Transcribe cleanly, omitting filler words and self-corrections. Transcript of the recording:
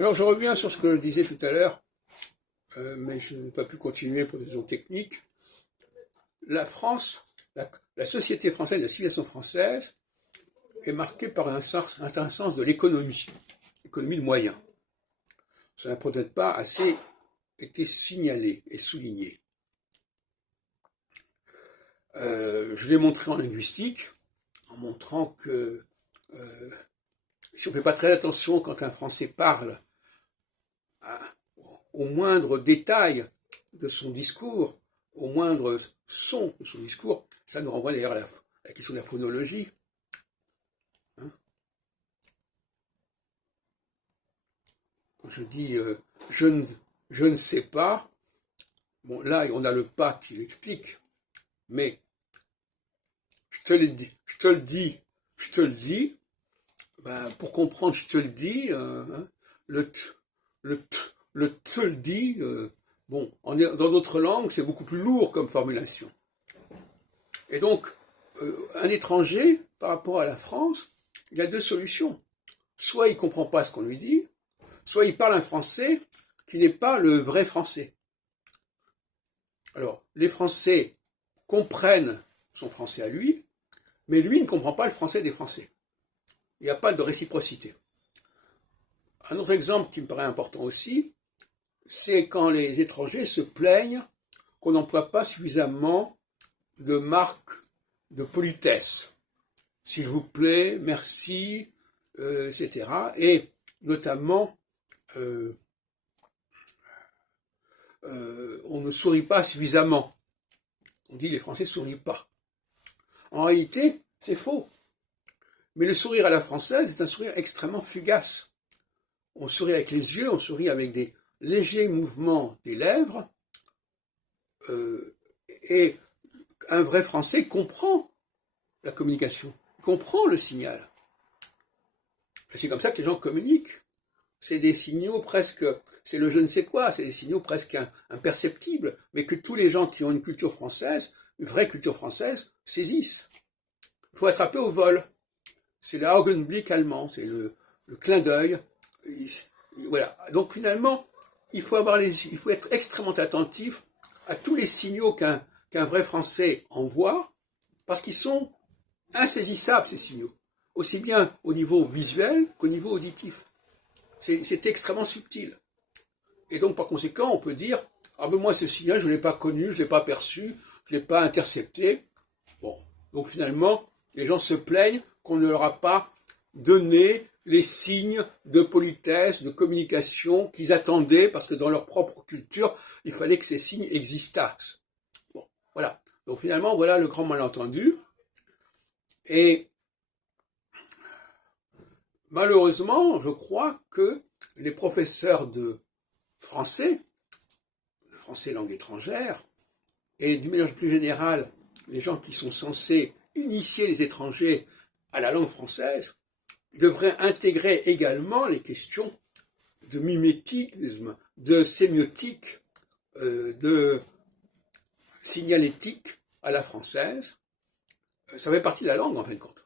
Alors je reviens sur ce que je disais tout à l'heure, mais je n'ai pas pu continuer pour des raisons techniques. La France, la société française, la civilisation française est marquée par un sens de l'économie de moyens. Ça n'a peut-être pas assez été signalé et souligné. Je l'ai montré en linguistique, en montrant que si on ne fait pas très attention quand un Français parle au moindre détail de son discours, au moindre son de son discours, ça nous renvoie d'ailleurs à la question de la phonologie. Hein, quand je dis je ne sais pas, bon là on a le pas qui l'explique, mais je te le dis, ben, pour comprendre je te le dis, le te le dit, bon, dans d'autres langues, c'est beaucoup plus lourd comme formulation. Et donc, un étranger, par rapport à la France, il a deux solutions. Soit il ne comprend pas ce qu'on lui dit, soit il parle un français qui n'est pas le vrai français. Alors, les Français comprennent son français à lui, mais lui ne comprend pas le français des Français. Il n'y a pas de réciprocité. Un autre exemple qui me paraît important aussi, c'est quand les étrangers se plaignent qu'on n'emploie pas suffisamment de marques de politesse. S'il vous plaît, merci, etc. Et notamment, on ne sourit pas suffisamment. On dit les Français ne sourient pas. En réalité, c'est faux. Mais le sourire à la française est un sourire extrêmement fugace. On sourit avec les yeux, on sourit avec des légers mouvements des lèvres, et un vrai Français comprend la communication, comprend le signal. Et c'est comme ça que les gens communiquent. C'est des signaux presque, c'est le je ne sais quoi, c'est des signaux presque imperceptibles, mais que tous les gens qui ont une culture française, une vraie culture française, saisissent. Il faut attraper au vol. C'est le Augenblick allemand, c'est le clin d'œil. Voilà. Donc finalement, il faut être extrêmement attentif à tous les signaux qu'un vrai Français envoie, parce qu'ils sont insaisissables, ces signaux, aussi bien au niveau visuel qu'au niveau auditif. C'est extrêmement subtil. Et donc, par conséquent, on peut dire, ah ben moi, ce signal, je ne l'ai pas connu, je ne l'ai pas perçu, je ne l'ai pas intercepté. Bon, donc finalement, les gens se plaignent qu'on ne leur a pas donné les signes de politesse, de communication qu'ils attendaient, parce que dans leur propre culture, il fallait que ces signes existassent. Bon, voilà. Donc finalement, voilà le grand malentendu. Et malheureusement, je crois que les professeurs de français langue étrangère, et d'une manière plus générale, les gens qui sont censés initier les étrangers à la langue française, devraient intégrer également les questions de mimétisme, de sémiotique, de signalétique à la française. Ça fait partie de la langue, en fin de compte.